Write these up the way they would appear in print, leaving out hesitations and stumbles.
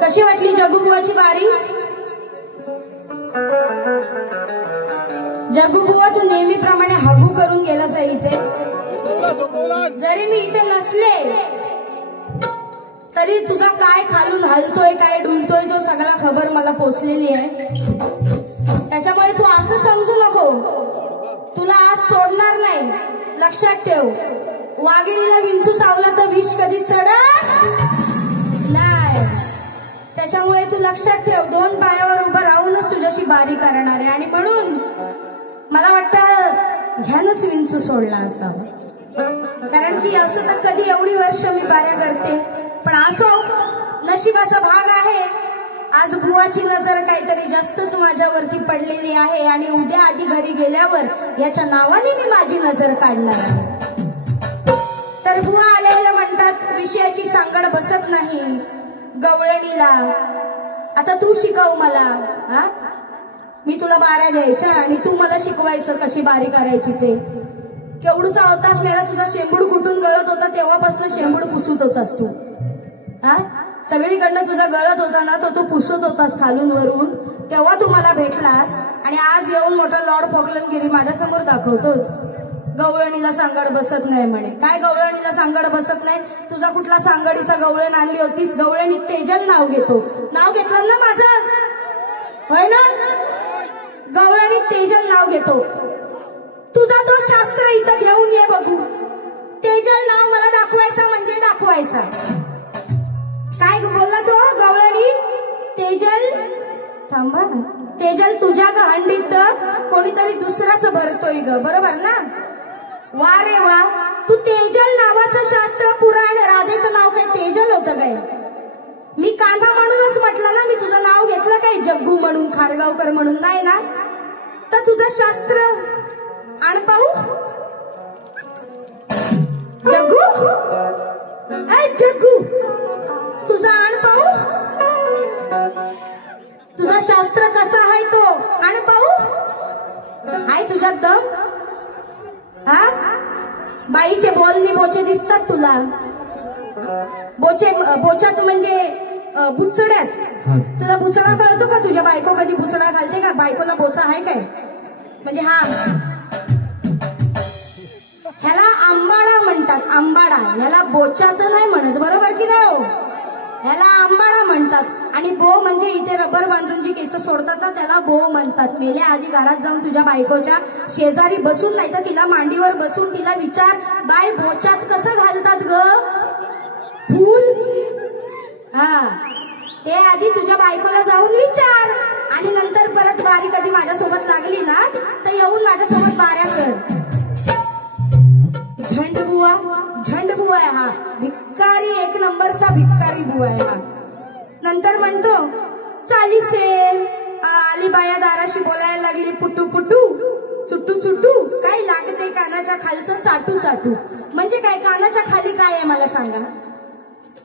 कशी वाटली जगूबुवाची बारी? जगूबुवा तू नेहमीप्रमाणे हगू करून गेलास इथे. जरी मी इथे नसले तरी तुझा काय खालून हलतोय काय डुलतोय तो सगळा खबर मला पोचलेली आहे. त्याच्यामुळे तू असं समजू नको तुला आज सोडणार नाही. लक्षात ठेव, वाघिणीला विंचू चावला तर विष कधी चढत नाही. त्याच्यामुळे तू लक्षात ठेव, दोन पायावर उभं राहूनच तुझ्याशी बारी करणार आहे. आणि म्हणून मला वाटतं ह्यानंच विंचू सोडला असावा. कारण की असं तर कधी एवढी वर्ष मी बाऱ्या करते, पण असो नशिबाचा भाग आहे. आज बुवाची नजर काहीतरी जास्तच माझ्यावरती पडलेली आहे आणि उद्या आधी घरी गेल्यावर याच्या नावाने मी माझी नजर काढणार आहे. तर बुवा आलेले म्हणतात विषयाची सांगड बसत नाही गवळणीला. आता तू शिकव मला. हा, मी तुला बाऱ्या द्यायच्या आणि तू मला शिकवायचं कशी बारी करायची ते. केवढूचा होतास मेला तुझा शेंबूड कुठून गळत होता तेव्हापासून शेंबूड पुसत होतास तू. हा, सगळीकडनं तुझा गळत होता ना तो तू पुसत होतास खालून वरून. तेव्हा तू मला भेटलास आणि आज येऊन मोठा लॉर्ड फॉकलनगिरी माझ्या समोर दाखवतोस. गवळणीला सांगड बसत नाही म्हणे. काय गवळणीला सांगड बसत नाही? तुझा कुठला सांगडीचा गवळण आणली होतीस? गवळणी तेजल नाव घेतो. नाव घेतलं ना माझं, होय ना? गवळणी तेजल नाव घेतो. तुझा तो शास्त्र इथं घेऊन ये बघू. तेजल नाव मला दाखवायचं म्हणजे दाखवायचा. काय बोलला तो गवळणी? तेजल थांबा, तेजल तुझ्या हंडीत कोणीतरी दुसराच भरतोय ग, बरोबर ना? वा रे वा, तू तेजल नावाचं शास्त्र पुराण, राधेचं नाव काय तेजल होतं काय? मी कान्हा म्हणूनच म्हटलं ना, मी तुझं नाव घेतलं काय जग्गू म्हणून, खारगावकर म्हणून नाही ना? तर तुझं शास्त्र आण पाहू. जग्गू, ऐ जग्गू, तुझा आण पाहू. तुझा शास्त्र कसा आहे तो आण पाहू. हाय तुझ्यात दम? हा, बाईचे बोलणी बोचे दिसतात तुला? बोचे बोच्यात म्हणजे बुचड्यात. तुला बुचडा कळतो का? तुझ्या बायको कधी बुचडा घालते का? बायकोला बोचा आहे काय? म्हणजे हा, ह्याला आंबाडा म्हणतात. आंबाडा ह्याला बोचा तर नाही म्हणत, बरोबर की नाही? ह्याला आंबाडा म्हणतात आणि बो म्हणजे इथे रबर बांधून जी केस सोडतात ना त्याला बो म्हणतात. मेल्या आधी घरात जाऊन तुझ्या बायकोच्या शेजारी बसून नाही तर तिला मांडीवर बसून तिला विचार, बाय बोचात कसं घालतात ग फूल? हा ते आधी तुझ्या बायकोला जाऊन विचार आणि नंतर परत बारी कधी माझ्यासोबत लागली ना तर येऊन माझ्यासोबत बाऱ्या कर. झंड बुवा आहे हा, भिक्कारी, एक नंबरचा भिक्कारी बुवा आहे हा. नंतर म्हणतो चालीसे आली बाया दाराशी बोलायला लागली, पुटू पुटू चुटू चुटू, काय लागते कानाच्या खालचं चाटू चाटू. म्हणजे काय कानाच्या खाली काय आहे मला सांगा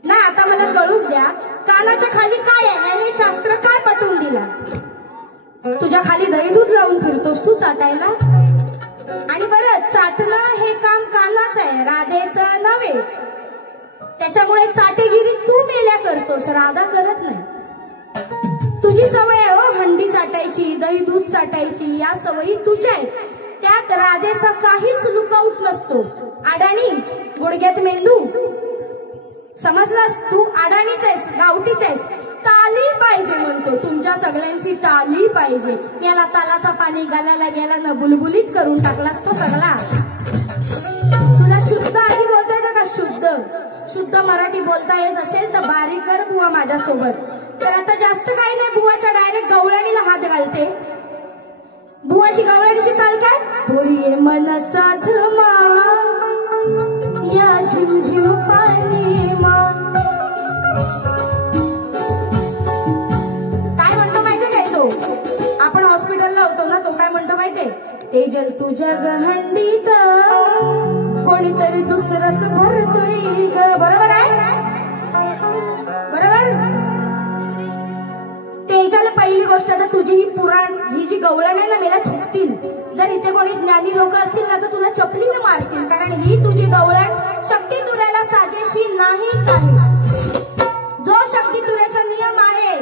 ना, आता मला कळूच द्या कानाच्या खाली काय आहे. ह्याने शास्त्र काय पटवून दिला? तुझ्या खाली दही दूध लावून फिरतोस तू चाटायला. आणि बरं चाटणं हे काम कानाचं आहे, राधेचं नव्हे. त्याच्यामुळे चाटेगिरी तू मेल्या करतोस, राधा करत नाही. तुझी सवय आहे हो हंडी चाटायची, दही दूध चाटायची, या सवयी तुझ्या आहेत. त्यात राधेचा काहीच लुकआउट नसतो. अडाणी गुडघ्यात मेंदू, समजलास? तू अडाणीच आहेस, गावठीच आहेस. टाली पाहिजे म्हणतो, तुमच्या सगळ्यांची टाली पाहिजे. याला तालाचा पाणी घालायला गेला ना बुलबुलीत करून टाकलास तो सगळा. तुला शुद्ध आधी बोलता येतं का? शुद्ध मराठी बोलता येत असेल तर बारी कर बुवा माझ्यासोबत. तर आता जास्त काही नाही, बुवाच्या डायरेक्ट गवळणीला हात घालते. बुवाची गवळणीची चाल काय? पोरी मन साधमा या झिमझिम पाणी मा. काय म्हणतो माहितीये काय तो? आपण हॉस्पिटलला होतो ना, तो काय म्हणतो माहितीये? तेजल तुझ्या गहंडीत कोणीतरी दुसरंच भरतोय ग. बरोबर आहे? बरोबर. तेजल पहिली गोष्ट तर तुझी ही पुराण, ही जी गवळण आहे ना मेला थुकतील. जर इथे कोणी ज्ञानी लोक असतील ना तर तुला चपलीने मारतील, कारण ही तुझी गवळण शक्ती तुऱ्याला साजेशी नाहीच आहे. जो शक्ती तुऱ्याचा नियम आहे,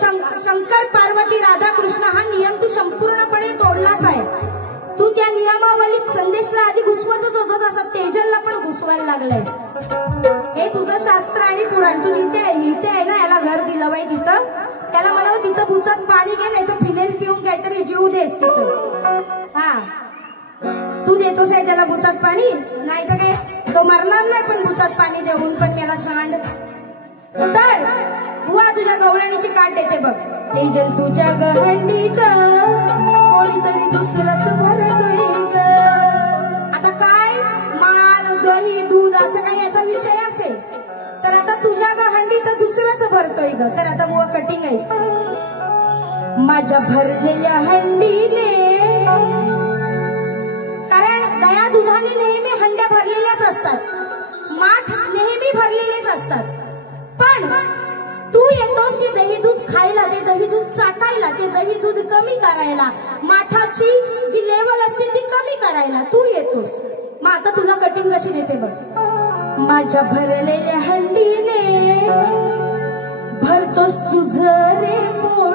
शंकर पार्वती राधा कृष्ण, हा नियम तू संपूर्णपणे तोडलाच आहे. तू त्या नियमावलीत संदेशला आधी घुसवतच होत, असं तेजलला पण घुसवायला लागलायस. हे तुझं शास्त्र आणि पुराण. तू इथे आहे ना, याला घर दिलं बाई तिथं, त्याला म्हणावं तिथं बुचात पाणी घे, नाही तर फिनेल पिऊन काहीतरी जीव देस तिथं. हा तू देतोस आहे त्याला बुचात पाणी? नाही तर काय तो मरणार नाही, पण बुचात पाणी देऊन पण त्याला सांड. तर बुवा तुझ्या गवळणीची काट देते बघ. तेजल तुझ्या गहंडीत कोणीतरी दुसरंच भरतोय ग. आता काय माल दही दूध असं काही याचा विषय असेल तर आता तुझ्या गहंडीत दुसरंच भरतोय ग. तर आता बुवा कटिंग आहे. माझ्या भरलेल्या हंडीने, कारण दया दुधाने नेहमी हंड्या भरलेल्याच असतात, माठ नेहमी भरलेलेच असतात. पण तू येतोस ते दही दूध खायला, ते दही दूध चाटायला, ते दही दूध कमी करायला, माठाची जी लेवल असते ती कमी करायला तू येतोस. मग आता तुला कटिंग कशी देते बघ. माझ्या भरलेल्या हंडीने भरतोस तुझं रे पोट.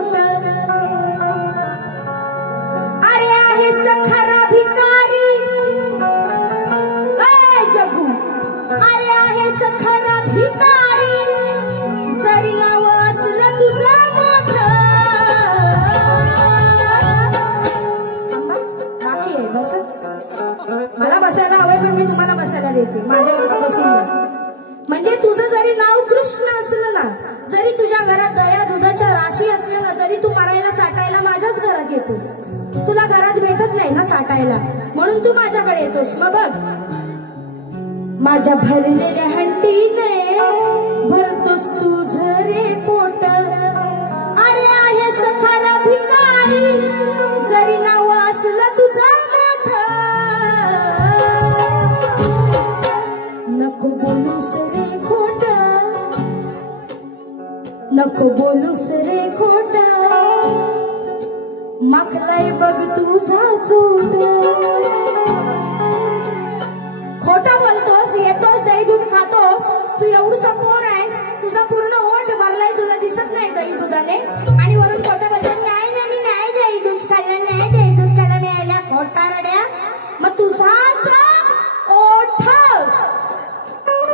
अरे आहे सखरा भिकारी जगू, अरे आहे सखरा भिकारी, जरी नाव असलं तुझं मोठं. बाकी आहे बस, मला बसायला हवंय पण मी तुम्हाला बसायला देते, माझ्यावरच बसून ना. म्हणजे तुझं जरी नाव कृष्ण असलं ना, जरी तुझ्या घरात दया दुधाच्या राशी असल्या ना, तरी तू मरायला चाटायला माझ्याच घरात येतोस. तुला घरात भेटत नाही ना चाटायला, म्हणून तू माझ्याकडे येतोस. मग बघ, माझ्या भरलेल्या हंडीने भरतोस तुझं रे पोट. अरे आहे सखारा भिकारी, जरी नाव असलं तुझं मोठं. नको बोलूस रे खोट, नको बोलूस रे खोट, मागलाय बघ तुझा चोट. खोटा बोलतोस, येतोस दही दूध खातोस, तू एवढूसा पोर आहेस, तुझा पूर्ण ओठ भरलाय, तुला दिसत नाही दही दुधाने, आणि वरून खोटा बोलतो नाही ना मी नाही दही दूध खाल्लं, नाही दही दूध खायला मिळाल्या. खोटा रड्या. मग तुझाच ओठ,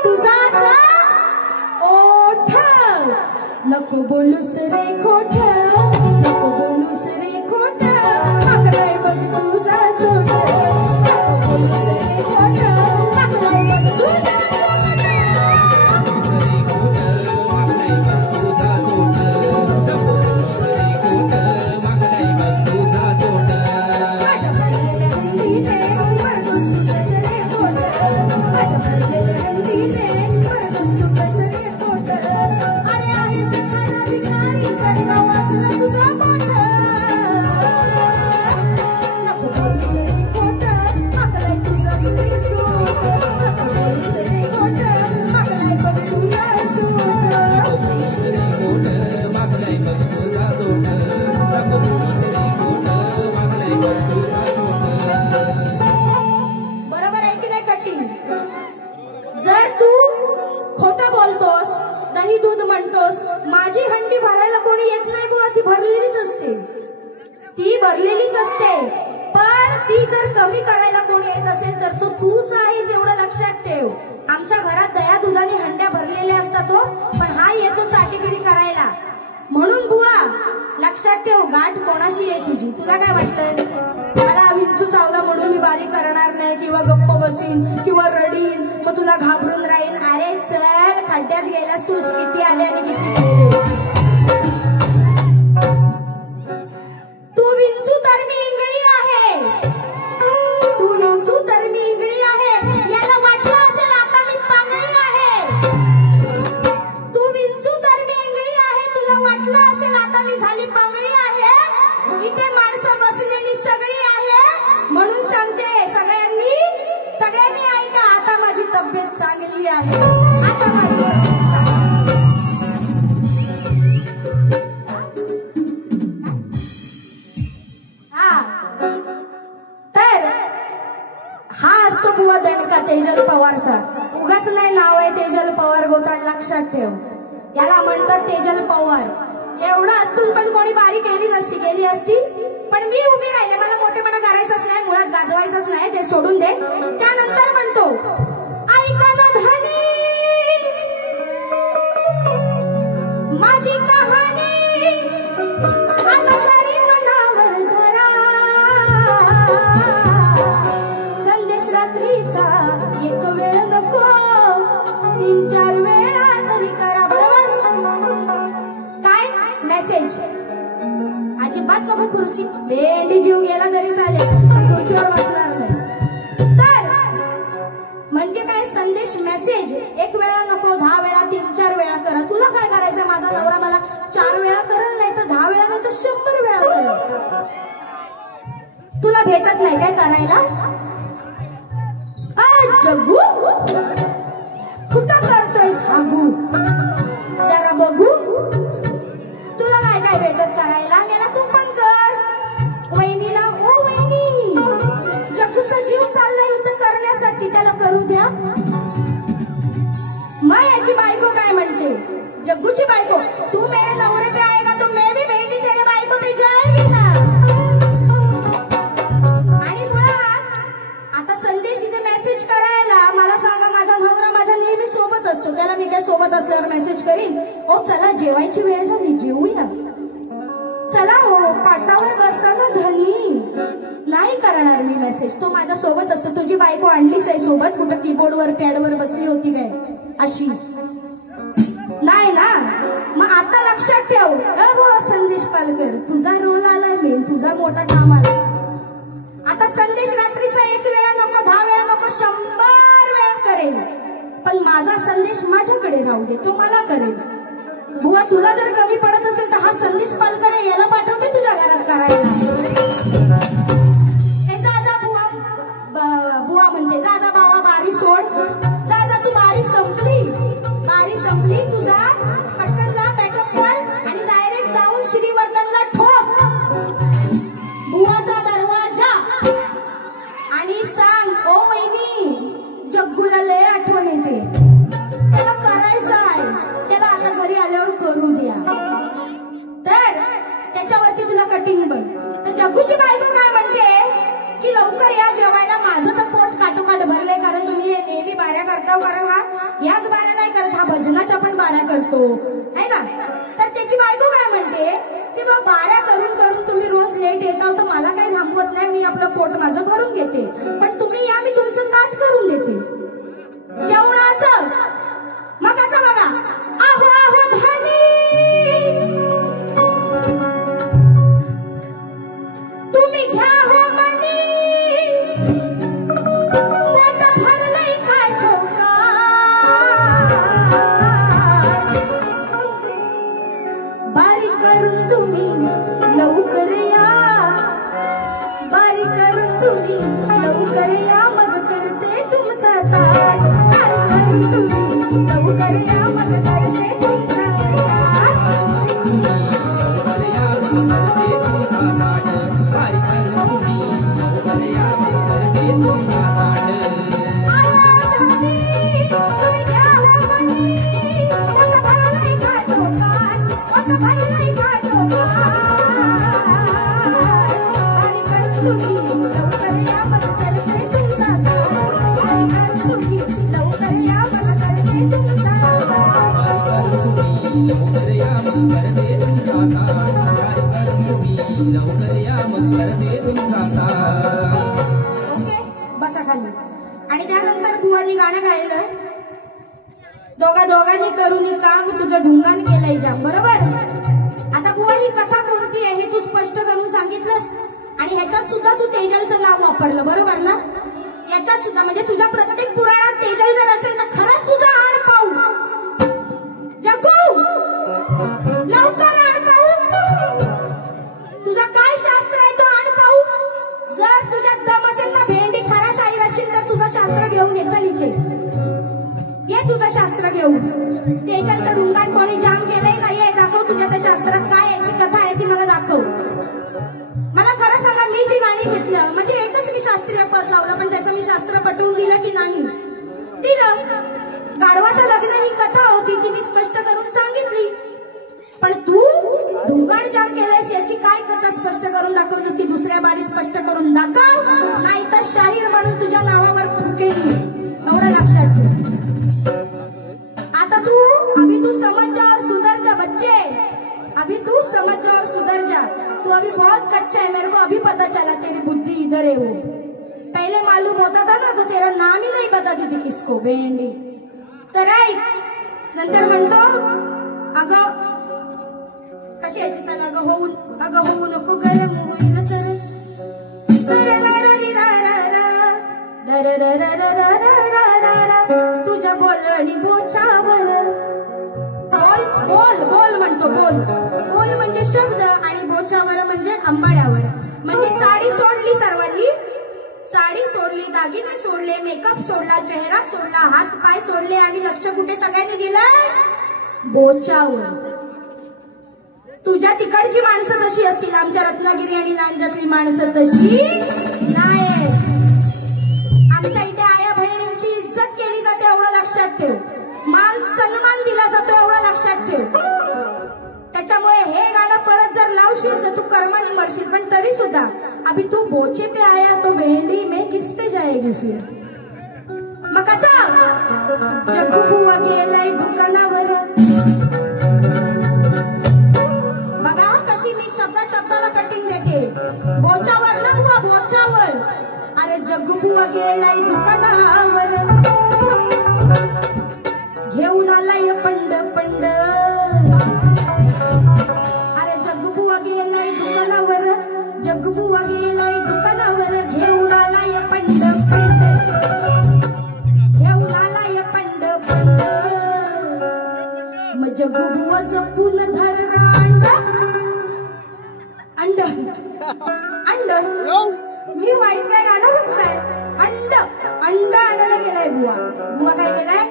तुझाच ओठ बोलूस रे खोट, नको बोलूस रे खोट, मागलाय बघ तुझा चोट, नको बोलूस रे खोट, मागलाय बघ तुझा चोट, माझ्या भरलेल्या हंडीने भरतोस तू कसं रे खोट, माझ्या भरलेल्या हंडीने भरतोस तू कसं रे खोट, अरे आहेस खाना भिकारी तरी नाव वाचलं तुझं पोट, नको बोलूस रे खोट, मागलाय तुझा पुढे सोट, नको बोलूस रे खोट, मागलाय बघ तुझा सोट, बरोबर आहे की नाही कट्टी? जर तू खोटं बोलतोस, दही दूध म्हणतोस, माझी हंडी भरायला कोणी येत नाही बुवा, ती भरलेलीच असते, ती भरलेलीच असते, पण ती जर कमी करायला कोणी येत असेल तर तो तूच आहेस, एवढं लक्षात ठेव. आमच्या घरात दया दुधाने हंड्या भरलेल्या असतात हो, पण हा येतो चाटीगिरी करायला. म्हणून बुवा लक्षात ठेव, गाठ कोणाशी आहे तुझी. तुला काय वाटलं मला विंचू चावला म्हणून मी बारी करणार नाही किंवा गप्प बसीन किंवा रडीन मग तुला घाबरून राहीन? अरे चल, खड्ड्यात गेलास तू, किती आले आणि किती गेले. तू विंचू तर मी इंगळी आहे, तू विंचू तर मी इंगळी आहे, याला वाटलं असेल आता मी पांगळी आहे. तू विंचू तर मी इंगळी आहे, तुला वाटलं असेल आता मी झाली पांगळी आहे. इथे माणसं बसलेली सगळी आहे, म्हणून सांगते सगळ्यांनी ऐका, आता माझी तब्येत चांगली आहे, आता माझी तब्येत चांगली. हा तर हा असतो बुवा दणका तेजल पवारचा. उगाच नाही नाव आहे तेजल पवार गोताड, लक्षात ठेव. याला म्हणतात तेजल पवार. एवढं असून पण कोणी बारी केली नसती, केली असती, पण मी उभी राहिले, मला मोठेपणा करायचंच नाही, मुळात गाजवायचंच नाही, ते सोडून दे. त्यानंतर म्हणतो ऐका ना धनी माझी कहाणी, आता तरी मनावर धरा, संदेश रात्रीचा एक वेळ नको, 3-4 वेळा तरी करा. बरोबर? काय मेसेज? अजिबात नको खुर्ची, भेंडी जीव गेला तरी चालेल, खुर्चीवर बसणार नाही. तर म्हणजे काय संदेश, मेसेज 1 वेळा नको, 10 वेळा, 3-4 वेळा करा. तुला काय करायचं? माझा नवरा मला 4 वेळा करेल, नाही तर 10 वेळा, नाही तर 100 वेळा करेल. तुला भेटत नाही काय करायला? जग्गू कुठं करतोयस हागू? जरा बघू तुला काय काय भेटत करायला. गेला तू पण कर. वहिनीला, ओ वहिनी, जग्गूचा जीव चाललाय इथं करण्यासाठी, त्याला करू द्या. मग याची बायको काय म्हणते, जग्गूची बायको, तू मेरे नवरे पे आएगा तो मैं भी भेंडी तेरे बायको पे जाएगी ना. आणि मुळात आता संदेश इथे मेसेज करायला, मला सांगा, माझा नवरा माझ्या नेहमी सोबत असतो, त्याला मी काय सोबत असल्यावर मेसेज करीन, ओ चला जेवायची वेळ झाली, जेवूया, चला हो पाटावर बसा ना धनी. नाही करणार मी मेसेज, तो माझ्या सोबत असतो. तुझी बायको आणलीच आहे सोबत, कुठं कीबोर्डवर पॅडवर बसली होती काय अशी? नाही ना. मग आता लक्षात ठेव, संदेश पालकर, तुझा रोल आलाय मेन, तुझा मोठा काम आला. आता संदेश रात्रीचा 1 वेळा नको, 10 वेळा नको, 100 वेळा करेल, पण माझा संदेश माझ्याकडे राहू दे, तो मला करेल. बुवा तुला जर कमी पडत असेल तर हा संदेश पालकर आहे, याला पाठवते तुझ्या घरात करायला. हे जा जा बुवा म्हणते, जा जा बाबा बारी सोड, जा जा, तू बारी संपली, तू जा पटकन, जा पॅकअप कर आणि डायरेक्ट जाऊन श्रीवर्धनला ठोक बुवाचा दरवाजा आणि सांग, ओ वहिनी, जग्गूला लय आठवण येते, त्याला करायचं आहे, त्याला आता घरी आल्यावर करू द्या. तर त्याच्यावरती तुला कटिंग बघ. तर जग्गूची बायको काय म्हणते की लवकर या जेवायला, माझं तर पोट काटोकाट भरले, कारण तुम्ही हे नेहमी बाऱ्या करता, कारण हा याच बाऱ्या नाही करत, हा भजनाच्या पण बाऱ्या करतो है ना. तर त्याची बायको काय म्हणते की बा बाऱ्या करून करून तुम्ही रोज लेट येता, तर मला काही थांबवत नाही, मी आपलं पोट माझं भरून घेते, पण तुम्ही या, मी तुमचं ताट करून देते जेवणाचं. मग असं बघा, आहो आहो धनी तुम्ही घ्या हो मनी, पोट भरलंय काय ठोका, बारीक करून तुम्ही लवकर या, बारीक करून तुम्ही लवकर या, मग करते तुमचा ताट, बारीक करून तुम्ही लवकर या, मग करते तुमचा बसा खाली. आणि त्यानंतर बुवांनी गाणं गायलं, दोघांनी करून काम तुझं ढुंगाण केलंय जाम, बरोबर. आता बुवा ही कथा कोणती आहे हे तू स्पष्ट करून सांगितलंस, आणि ह्याच्यात सुद्धा तू तेजलचं नाव वापरलं, बरोबर ना. याच्यात सुद्धा म्हणजे तुझ्या प्रत्येक पुराणात तेजल जर असेल तर खरंच तुझा आण पाहू जगू, लवकर आण पाहू, तुझा काय शास्त्र आहे तो आण पाहू. जर तुझ्यात दम असेल ना, भेंडी खरा शाहीर असेल तर तुझं शास्त्र घेऊन ये, चल इथे ये, तुझं शास्त्र घेऊन. तेजलचं ढुंगाण कोणी जाम केलंय नाहीये, दाखव तुझ्या त्या शास्त्रात काय याची कथा आहे ती मला दाखव. मला खरं सांगा, मी जी गाणी घेतलं म्हणजे एकच मी शास्त्रीय पद लावलं, पण त्याचं मी शास्त्र पटवून दिलं की नाही, दिलं. गाढवाचं लग्न ही कथा होती ती मी स्पष्ट करून सांगितली, पण तू ढुंगाण जाम केलंयस याची काय कथा स्पष्ट करून दाखवलीस ती दुसऱ्या बारी स्पष्ट करून दाखव, नाही तर शाहीर म्हणून तुझ्या नावावर फुकेल, एवढं लक्षात ठेव. आता अभी तू समझ जा और सुधर जा बच्चे, अभी तू समझ जा और सुधर जा, तू अभी बहुत कच्चा है, मेरे को अभी पता चला तेरी बुद्धि इधर है वो, पहले मालूम होता था ना तो तेरा नाम ही नहीं बताती थी किसको, भेंडी. तर ऐक, नंतर म्हणतो अगं कशी याची सांग, अगं होऊ नको गरम होईल सर, तुझ्या बोलणी बोचावर, बोल बोल बोल म्हणतो, बोल बोल म्हणजे शब्द, आणि बोचावर म्हणजे आंबाड्यावर. म्हणजे साडी सोडली सर्वांनी, साडी सोडली, दागिने सोडले, मेकअप सोडला, चेहरा सोडला, हात पाय सोडले, आणि लक्ष कुठे सगळ्यांनी दिलं, बोचावर. तुझ्या तिकडची माणसं तशी असतील, आमच्या रत्नागिरी आणि लांजातली माणसं तशी नाही. आमच्या इथे आया बहिणींची इज्जत केली जाते, एवढं लक्षात ठेव, मान सन्मान दिला जातो, एवढं लक्षात ठेव. त्याच्यामुळे हे गाणं परत जर लावशील तर तू कर्माने मरशील, पण तरी सुद्धा अभी तू बोचे पे आया तो भेंडी में किस पे जाएगी फिर. मग कसा जग्गू बुवा गेलाय दुकानावर, बघा कशी मी शब्दाला कटिंग देते, बोचावर ना बुवा, बोचावर. अरे जग्गू बुवा गेलाय दुकानावर, घेऊन आलाय पंड पंड, अरे जग्गू बुवा गेलाय दुकानावर, जग्गू बुवा गेलाय दुकानावर, घेऊन आलाय पंड पंड, घेऊन आलाय पंड पंड. मग जग्गू बुवा जपून धर अंड अंड अंड, मी वाईट काय गाणं नाही, अंड अंड आणायला गेलाय बुवा काय गेलाय,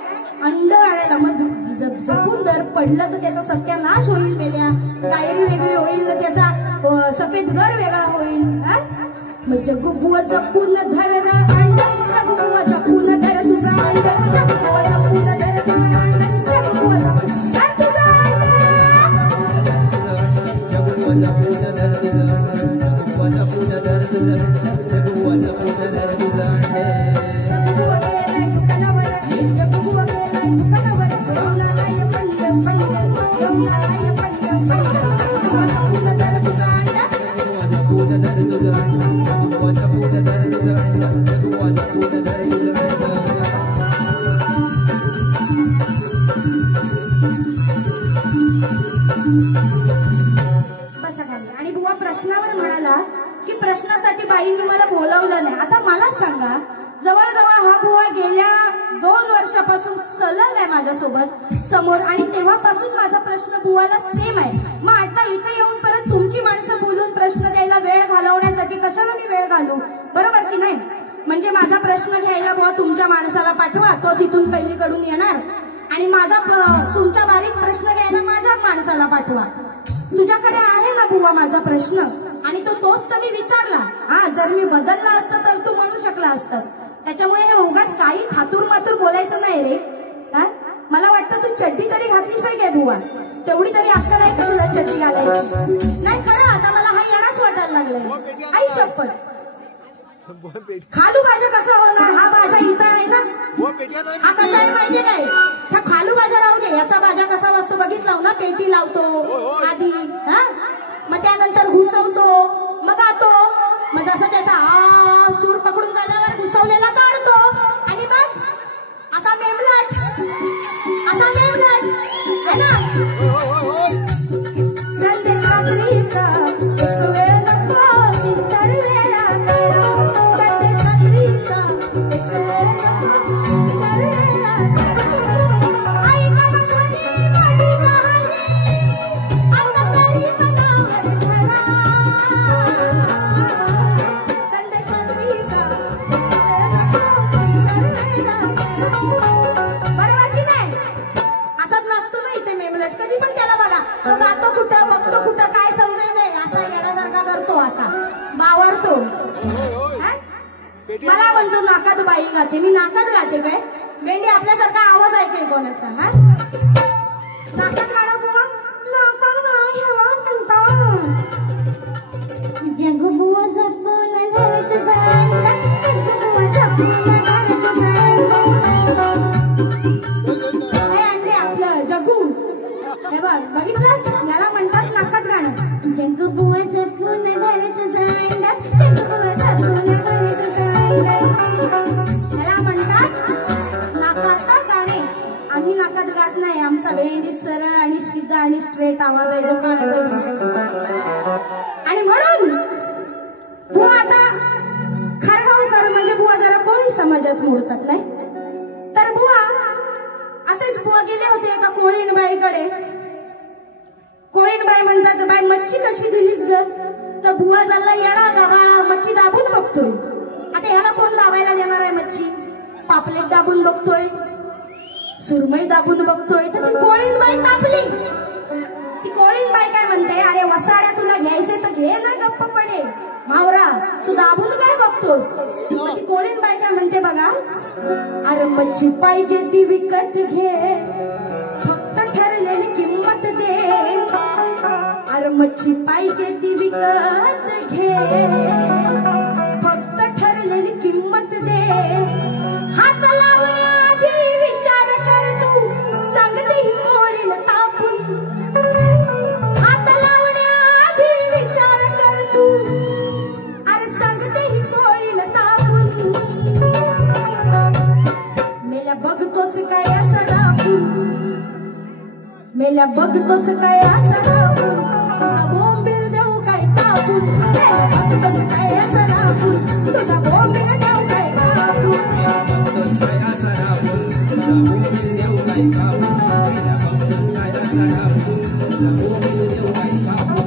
अंड आणायला. मग जपून जर पडलं तर त्याचा सत्यानाश होईल, मेल्या कायरी वेगळी होईल, तर त्याचा सफेद घर वेगळा होईल. मग जग्गू बुवा जपून धर अंड, जग्गू बुवा जपून धर तुझा अंड, जग्गू बुवा जपून धर तुझा अंड, जग्गू बुवा जपून धर तुझा अंड, जग्गू बुवा जपून धर तुझा अंड, जग्गू बुवा जपून धर तुझा अंड, जग्गू बुवा जपून धर तुझा अंड. आणि बुवा प्रश्नावर म्हणाला की प्रश्नासाठी बाईंनी मला बोलावलं नाही. आता मला सांगा, जवळजवळ हा बुवा गेल्या 2 वर्षापासून सलग आहे माझ्यासोबत समोर आणि तेव्हापासून माझा प्रश्न बुवाला सेम आहे. मग आता इथे येऊन परत तुमची माणसं बोलून प्रश्न द्यायला वेळ घालवण्यासाठी कशाला मी वेळ घालू, बरोबर की नाही? म्हणजे माझा प्रश्न घ्यायला बुवा तुमच्या माणसाला पाठवा, तो तिथून पहिलीकडून येणार आणि माझा तुमच्या बारीक प्रश्न घ्यायला माझ्या माणसाला पाठवा. तुझ्याकडे आहे ना बुवा माझा प्रश्न आणि तोच तर मी विचारला. हा, जर मी बदलला असता तर तू म्हणू शकला असतास. त्याच्यामुळे हे उगाच काही थातूर मातूर बोलायचं नाही रे. हा, मला वाटतं तू चड्डी तरी घातलीस आहे काय बुवा? तेवढी तरी अक्कल आहे का तुला चड्डी घालायची? नाही खरं, आता मला हा येणाच वाटायला लागलाय. आई शपथ, खालू भाज्या कसा होणार? हा भाज्या इथं आहे ना, हा कसा आहे माहितीये काय? हा खालू भाज्या राहू दे, याचा भाज्या कसा वाजतो बघितला ना? पेटी लावतो आधी, हा, मग त्यानंतर घुसवतो, मग गातो, मग जसं त्याचा सूर पकडून झाल्यावर घुसवलेला काढतो आणि मग असा मेमलाट है ना. संदेश रात्रीचा एक वेळ नको, 3-4 वेळा करा. संदेश रात्रीचा एक वेळ नको, 3-4 वेळा करा. ऐका ना ध्वनी माझी कहाणी, अंतरी मनावर धरा. संदेश रात्रीचा एक वेळ नको, 3-4 वेळा करा. बरोबर की नाही? असंच नसतो ना इथे मेमलट. कधी पण त्याला बघा, तो गातो कुठं, बघतो कुठं, काय समजाय नाही, असा येण्यासारखा करतो, असा बावरतो. मला म्हणतो नाकात बाई गाते. मी नाकात गाते काय? बेंडी आपल्यासारखा आवाज ऐकेल कोणाचा? हा, नाकात गाणं बुवा, नाकात गाणं ह्याला म्हणतात. जग बुवा जपून धरत जाण, जग बुवा जपून धरत जाण. जगू हे बघ, बघितलंस? याला म्हणतात नाकात गाणं. जग बुवा जपून धरत जांड, जग बुवा जपून धरत जांड, याला म्हणतात नाकात गाणे. आम्ही नाकात गात नाही. आमचा भेंडी सरळ आणि सीधा आणि स्ट्रेट आवाज आहे जो कानाचा. आणि म्हणून बुवा आता खारगावकर म्हणजे बुवा जरा कोणी समाजात मोडतात नाही. तर बुवा असेच बुवा गेले होते एका कोळीणबाईकडे. कोळीणबाई म्हणतात, बाई मच्छी कशी दिलीस ग? तर बुवा झाला येडा गबाळा, मच्छी दाबून बघतोय. आता ह्याला कोण दाबायला देणार आहे मच्छी? पापलेट दाबून बघतोय, सुरमई दाबून बघतोय. तर ती कोळीणबाई तापली. ती कोळीणबाई काय म्हणते, अरे वसाड्या तुला घ्यायचे तर घे ना गप्पपणे, मावरा तू दाबून काय बघतोस? मग ती कोळीणबाई काय म्हणते बघा, अरे मच्छी पाहिजे ती विकत घे, फक्त ठरलेली किंमत दे. अरे मच्छी पाहिजे ती विकत घे, फक्त ठरलेली किंमत दे. हात लावण्याआधी विचार कर तू, सांगते ही कोळीण तापून. हात लावण्याआधी विचार कर तू, अरे सांगते ही कोळीण तापून. मेल्या बघतोस काय असं राबून, मेल्या बघतोस काय असं राबून, तुझा बोंबील देऊ काय कापून. मेल्या बघतोस काय असं राबून, तुझा बोंबील देऊ काय कापून. काय असं राबून, तुझा बोंबील देऊ काय कापून. मेल्या बघतोस काय असं राबून, तुझा बोंबील देऊ काय कापून.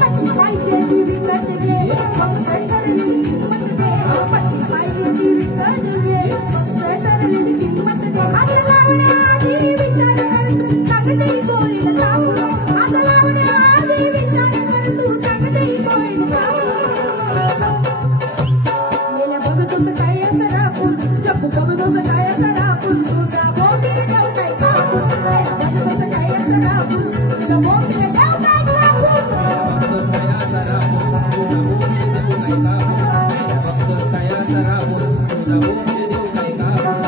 मच्छी पाहिजे ती विकत घे, फक्त ठरलेली किंमत दे. मच्छी पाहिजे ती विकत घे, फक्त ठरलेली किंमत दे. हात लावण्याआधी विचार कर तू, सांगते ही कोळीण तापून. हात लावण्याआधी विचार कर तू, सांगते ही कोळीण तापून. मेल्या बघतोस काय असं राबून, जप्पू बघतोस काय असं राबून, तुझा बोंबील देऊ काय कापून. मेल्या बघतोस काय असं राबून, तुझा बोंबील देऊ काय कापून. काय असं राबून, तुझा बोंबील देऊ काय कापून. मेल्या बघतोस काय असं राबून, तुझा बोंबील देऊ काय कापून. काय असं राबून, तुझा बोंबील देऊ काय कापून.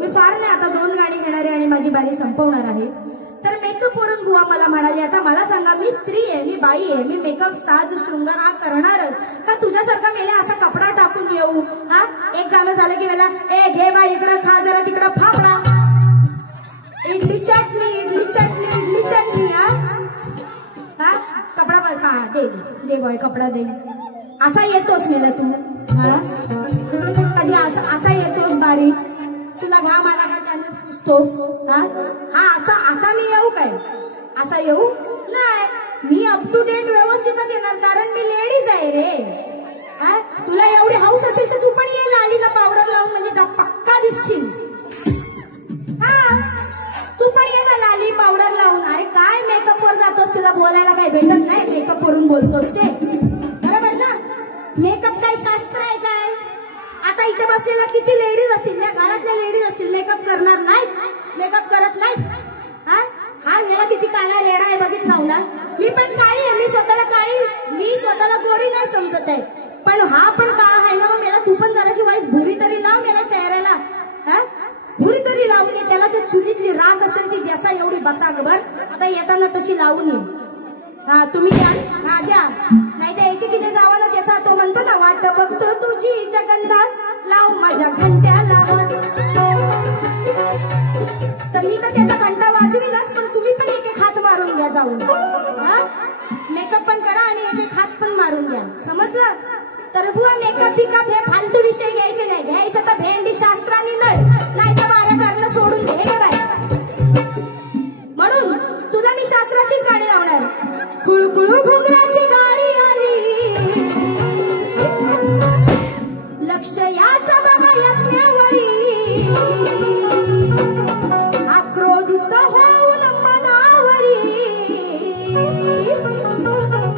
मी फार नाही आता 2 गाणी घेणार आहे आणि माझी बारी संपवणार आहे. तर मेकअप वरून बुवा मला म्हणाली, आता मला सांगा, मी स्त्री आहे, मी बाई आहे, मी मेकअप साज शृंगार हा करणारच का तुझ्यासारखा मेला असा कपडा टाकून येऊ? हा, एक गाणं झालं की मला ए घे बाई इकडं खा जरा तिकडं फाफडा, इडली चटणी इडली चटणी इडली चटणी. हा कपडा का दे दे बॉय कपडा दे, असा येतोस मेला तू? हा कधी असा येतोस बारी? तुला घाम आला का त्याने पुसतोस? हा असा असा मी येऊ काय? असा येऊ नाही, मी अप टू डेट व्यवस्थितच येणार, कारण मी लेडीज आहे रे. हा तुला एवढी हाऊस असेल तर तू पण ये लालीला पावडर लावून, म्हणजे पक्का दिसशील. हा तू पण ये ना लाली पावडर लावून. अरे काय मेकअप वर जातोस, तुला बोलायला काही भेटत नाही, मेकअप वरून बोलतोस ते बरोबर ना? मेकअप काय शास्त्र आहे काय? आता इथे बसलेल्या किती लेडीज असतील, या घरातल्या लेडीज असतील, मेकअप करणार नाहीत, मेकअप करत नाहीत. हा याला किती काळा रेडा आहे बघितला ना? मी पण काळी आहे, मी स्वतःला काळी, मी स्वतःला गोरी नाही समजत आहे, पण हा पण काळा आहे ना. मग मला तू पण जराशी वाईस भुरी तरी लाव मेला चेहऱ्याला. हा भुरी तरी लावून ये, त्याला ते चुलीतली राख असेल ती द्यासा एवढी बचागभर, आता येताना तशी लावून ये. हा तुम्ही द्या, हा द्या, नाही तर एकीकडे जावा ना त्याचा. तो म्हणतो ना, वाट बघतो तुझी जगन्नाथ, लाव माझ्या घंट्याला. तर मी तर त्याचा घंटा वाजवीलाच, पण तुम्ही पण एक हात मारून घ्या जाऊन. हा मेकअप पण करा आणि एक हात पण मारून घ्या, समजलं? तर बुवा मेकअप बिकअप हे फालतू विषय घ्यायचे नाही, घ्यायचं तर भेंडी शास्त्राने लढ, नाही तर वाऱ्या करणं सोडून दे हे बाय. म्हणून तुला मी शास्त्राचीच गाणी लावणार. कुळकुळू घुंगराची गाडी आली, लक्ष याचा बघा यज्ञावरी, आक्रोधित होऊन मनावरी,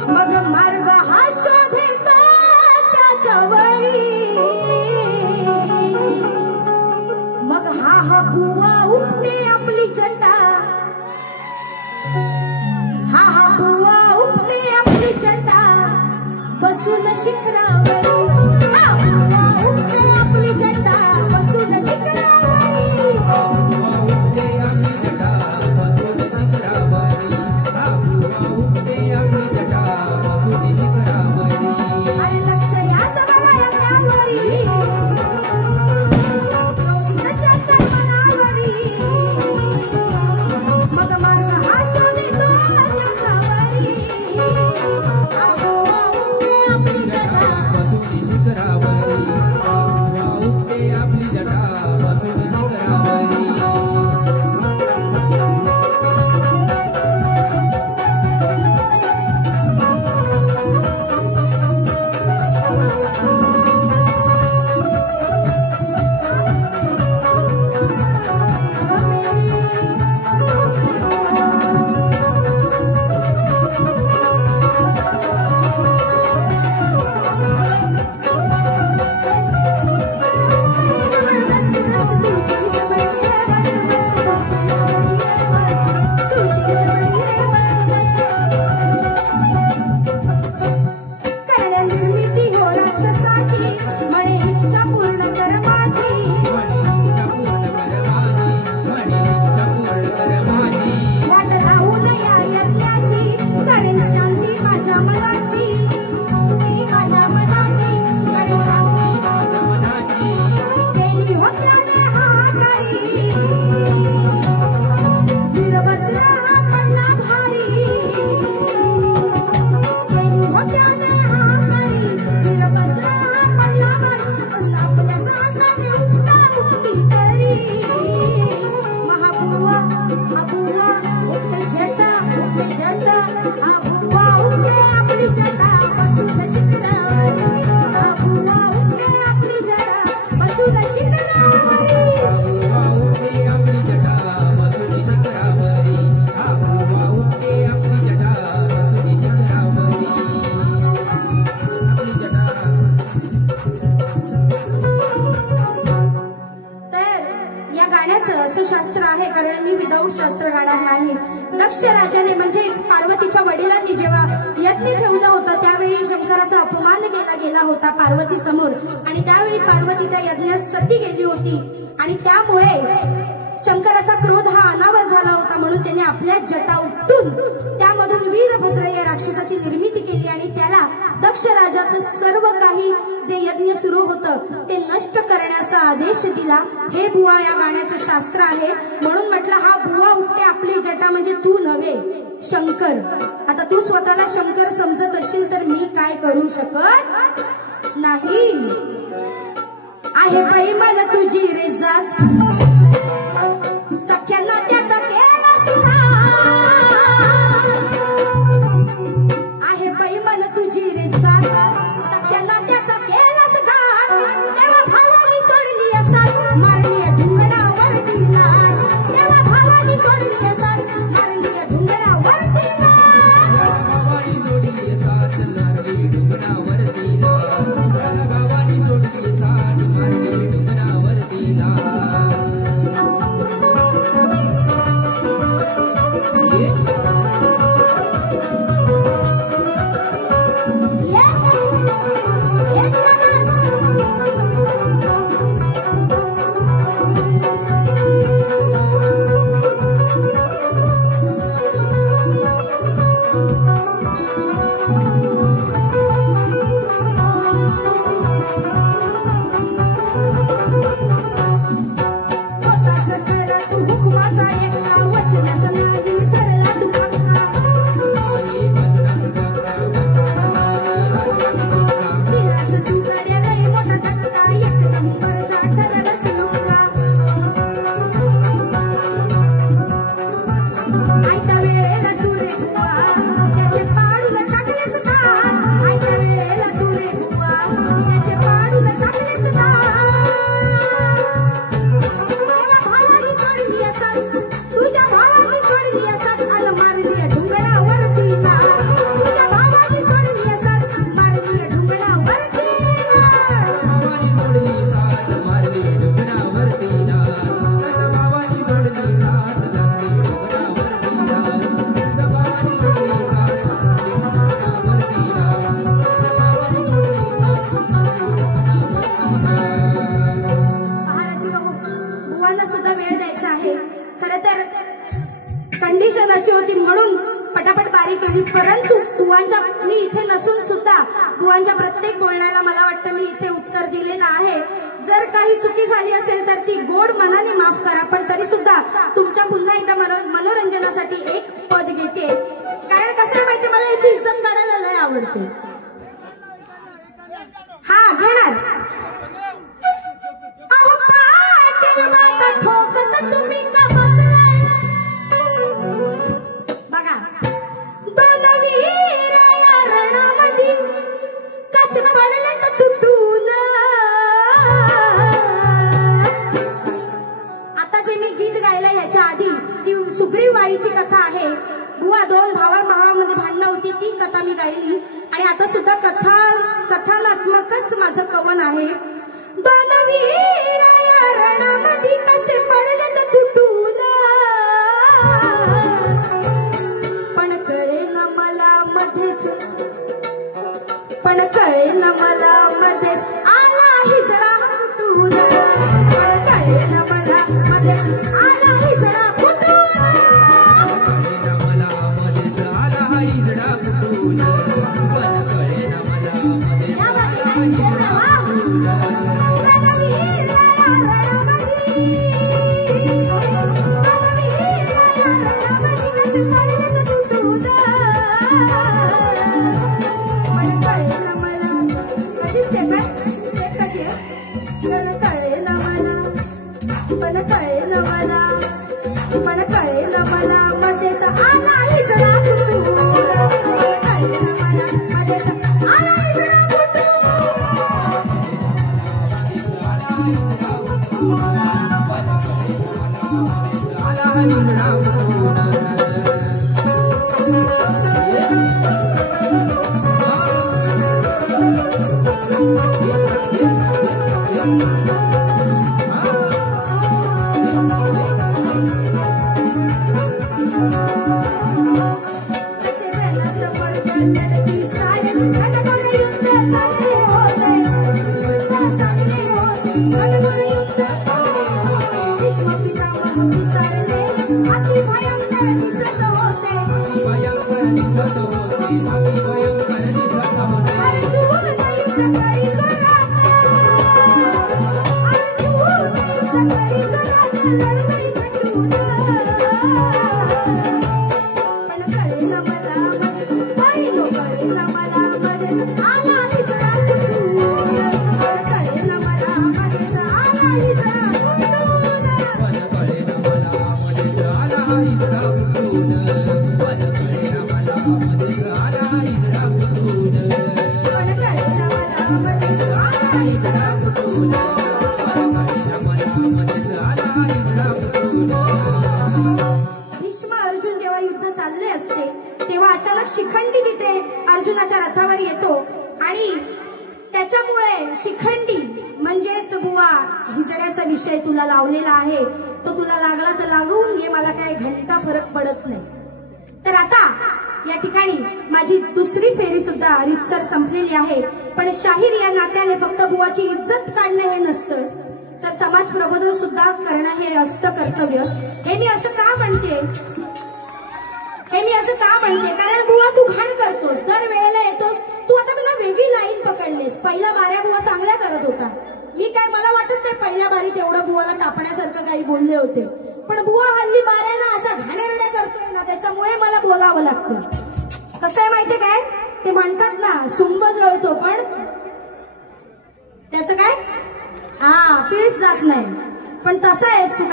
मग मार्ग हा शोधेतो त्याच्यावरी, मग हा बुवा उपटे आपली जंटा, हा बुवा उपटे आपली जंटा, बसून शिखरावरी, हा बुवा उपटे आपली जंटा, बसून शिखरावरी, अरे लक्ष याचं बघा यज्ञावरी, क्रोधिताच्या कर्मणावरी, मग मार्ग हा शोधेतो त्याच्यावरी, आपली जटा मनाची ती माझ्या मनाची परेशानी माझ्या मनाची केली होत्याने हाकारी वीरभद्र हा पडला भारी केली होत्याने हाकारी वीरभद्र हा पडला भारी पण आपल्याच हाताने उठा उठली तरी महाबुवा अबुवा उठे जटा अबुवा उठे आपली जटा बसून शिखरावर अबुवा उठे आपली जटा बसून शिखरावरी अबुवा उठे आपली जटा बसून शिखरावरी अबुवा उठे आपली जटा बसून शिखरावरी आपली जटा. तर या गाण्याचं असं शास्त्र आहे कारण मी विदाऊट शास्त्र गाणार नाही. दक्ष राजाने म्हणजेच पार्वतीच्या वडिलांनी जेव्हा यज्ञ ठेवलं होतं त्यावेळी शंकराचा अपमान केला गेला होता पार्वती समोर आणि त्यावेळी पार्वती त्या यज्ञात सती गेली होती आणि त्यामुळे शंकराचा क्रोध हा अनावर झाला होता म्हणून त्याने आपल्या जटा उपटून त्यामधून वीरभद्र या राक्षसाची निर्मिती केली आणि त्याला दक्ष राजाचं सर्व काही जे यज्ञ सुरू होतं ते नष्ट करण्याचा आदेश दिला. हे बुवा या गाण्याचं शास्त्र आहे म्हणून म्हटलं हा बुवा उठते आपली जटा म्हणजे तू नव्हे शंकर. आता तू स्वतःला शंकर समजत असशील तर मी काय करू शकत नाही. आहे बाई मला तुझी रे जात सख्यांना त्याचा केला सुद्धा आहे बाई मला तुझी रे जात सख्यांना त्याचा केला सुद्धा तेव्हा भावानी सोडली असाल मारली ढुंगणावर तिला तेव्हा भावानी सोडली असाल मारली ढुंगणावर तिला भावानी सोडली असाल मारली ढुंगणावर तिला भावानी सोडली असाल मारली ढुंगणावर तिला. कंडिशन अशी होती म्हणून पटापट बारी केली परंतु बुवांच्या मी इथे नसून सुद्धा बुवांच्या प्रत्येक बोलण्याला मला वाटतं मी इथे उत्तर दिलेलं आहे. जर काही चुकी झाली असेल तर ती गोड मनाने माफ करा पण तरी सुद्धा तुमच्या पुन्हा एकदा मनोरंजनासाठी एक पद घेते कारण कसं आहे माहिती मला याची इज्जत काढायला लय आवडते. हा घेणार अहो पाटील बात ठोकत तुम्ही का बसलाय बघा दोन वीर या रणामध्ये कसे पडले तर तुटून. आता जे मी गीत गायला याच्या आधी ती सुग्रीव वारीची कथा आहे. बुवा दोन भावामध्ये भांडणं होती ती कथा मी गायली आणि आता सुद्धा कथानात्मकच माझं कवन आहे. दोन वीर या रणामध्ये कसे पडले तर तुटून पण कळे ना मला मध्येच आला हिजडा फुटून पण कळे ना मला मध्येच आला हिजडा फुटून मला मध्येच आला हिजडा फुटून भीष्म अर्जुन जेव्हा युद्ध चालले असते तेव्हा अचानक शिखंडी तिथे अर्जुनाच्या रथावर येतो आणि त्याच्यामुळे शिखंडी म्हणजेच बुवा हिजड्याचा विषय तुला लावलेला आहे तो तुला लागला तर लागून घे मला काय घंटा फरक पडत नाही. तर आता या ठिकाणी माझी दुसरी फेरी सुद्धा रीतसर संपलेली आहे. पण शाहीर या नात्याने फक्त बुवाची इज्जत काढणं हे नसतं तर समाज प्रबोधन सुद्धा करणं हे असतं कर्तव्य. हे मी असं का म्हणते कारण बुवा तू घाण करतोस दर वेळेला येतोस. तू आता तुला वेगळी लाईन पकडलीस. पहिला बाऱ्या बुवा चांगल्या करत होता. मी काय मला वाटत नाही पहिल्या बारीत एवढं बुवाला तापण्यासारखं काही बोलले होते. पण बुवा हल्ली बाऱ्याना अशा घाणेरड्या करतोय ना त्याच्यामुळे मला बोलावं लागतं. कसं आहे माहितीये काय ते म्हणतात ना शुंभ जळतो पण त्याचं काय पिळीच जात नाही. पण तसा आहेस तू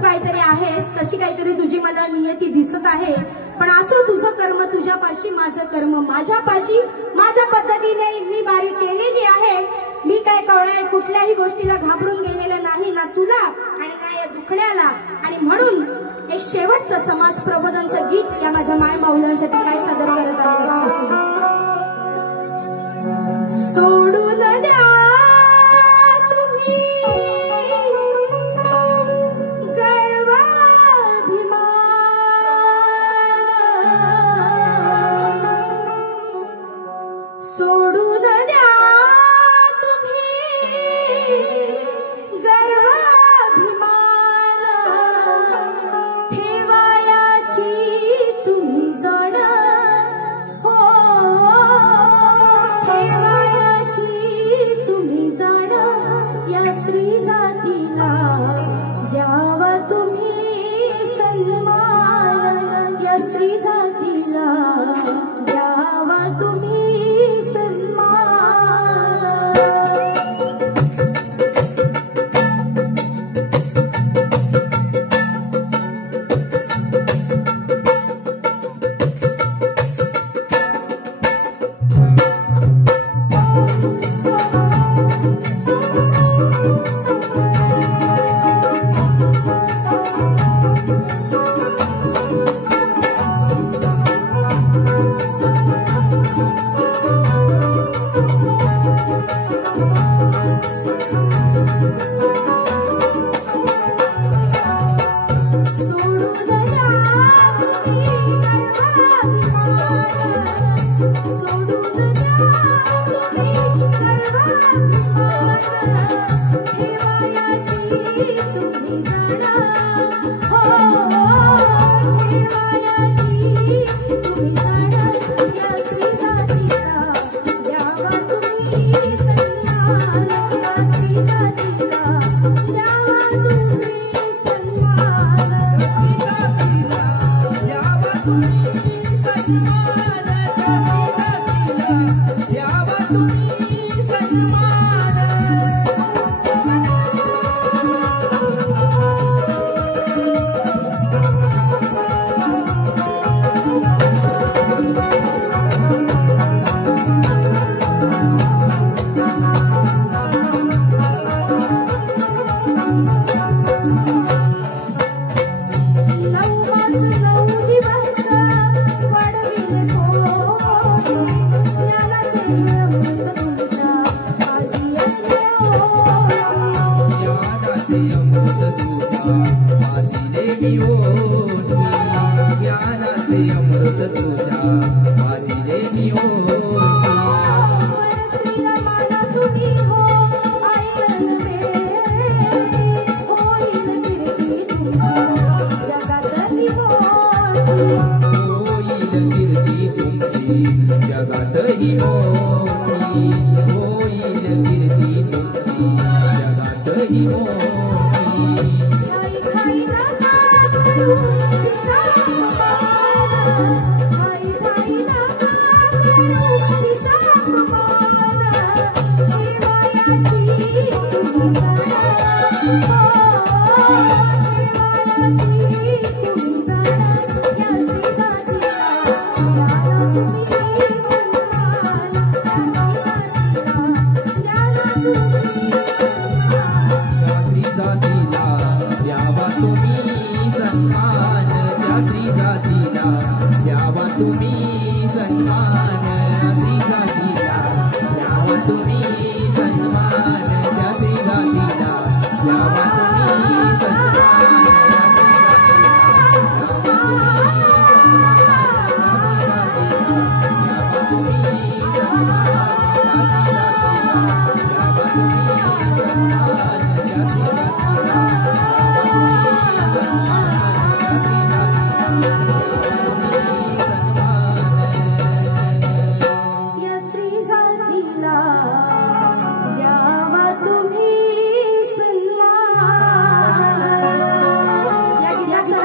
काहीतरी आहेस. तशी काहीतरी तुझी मला नियती दिसत आहे. पण असो तुझं कर्म तुझ्यापाशी माझं कर्म माझ्यापाशी. माझ्या पद्धतीने मी बारी केलेली आहे. मी काय कुठल्याही गोष्टीला घाबरून गेलेलं नाही ना तुला आणि ना या दुखण्याला. आणि म्हणून एक शेवटचं समाज प्रबोधनचं गीत या माझ्या माय माऊलांसाठी काय सादर करत आहे लक्ष सोडून द्या तुझ्या वाजिले मी ओटी परस्त्रीला माना तुम्ही हो ऐकन वेळी होईल कीर्ती तुमची जगातली मोठी होईल कीर्ती तुमची जगातही मोठी होईल कीर्ती तुमची जगातही मोठी आई खाई नका करू तिचा अपमान आई खाई नका करू तिचा अपमान देवायाची तुम्ही जाणा हो देवायाची तुम्ही जाणा या श्रीजातीला द्याना तुम्ही सन्मान या श्रीजातीला द्याना तुम्ही सन्मान त्या स्त्री जातीला द्यावा तुम्ही सन्मान त्या स्त्री जातीला द्यावा तुम्ही सन्मान त्या स्त्री जातीला द्यावा तुम्ही सन्मान या श्रीजातीला द्यावा तुम्ही सन्मान या गीतासह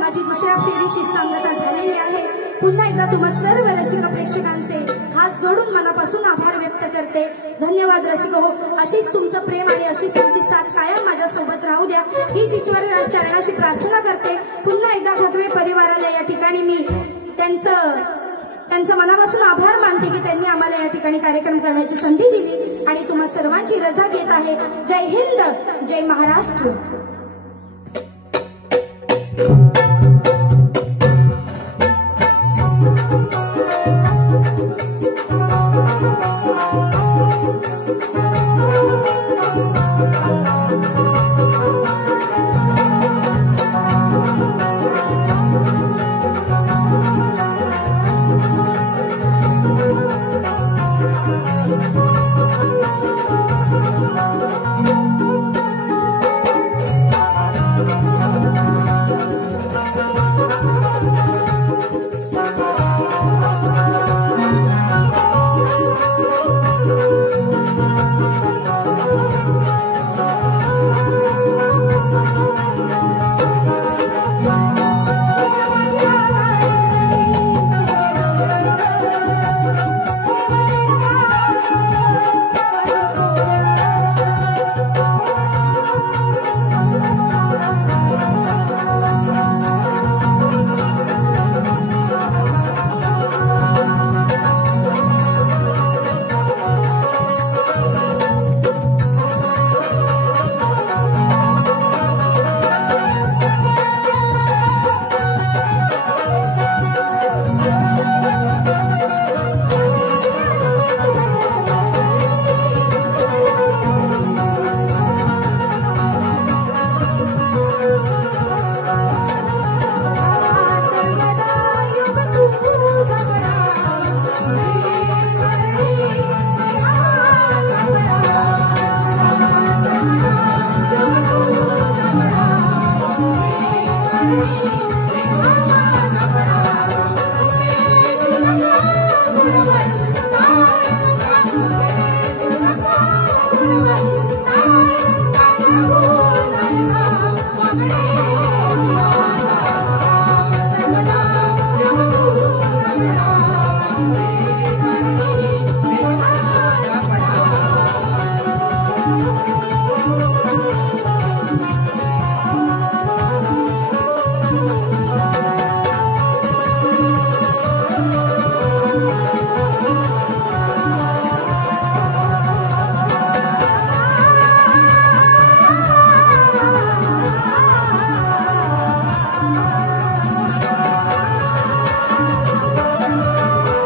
माझी दुसऱ्या फेरीची सांगता झालेली आहे. पुन्हा एकदा तुम्हा सर्व रसिक प्रेक्षकांचे हात जोडून मनापासून आभार व्यक्त करते. धन्यवाद रसिक हो. अशीच तुमचं प्रेम आणि अशीच तुमची साथ कायम माझ्या सोबत राहू द्या हीच ईश्वर चरणाशी प्रार्थना करते. पुन्हा एकदा खतवे परिवाराला या ठिकाणी मी त्यांचं मनापासून आभार मानते की त्यांनी आम्हाला या ठिकाणी कार्यक्रम करण्याची संधी दिली आणि तुम्हा सर्वांची रजा घेत आहे. जय हिंद, जय महाराष्ट्र.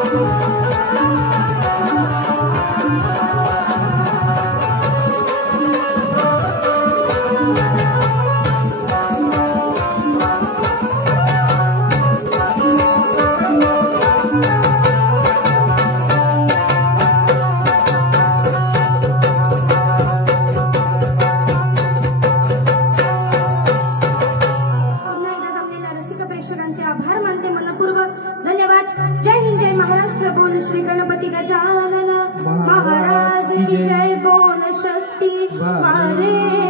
Thank you. वारे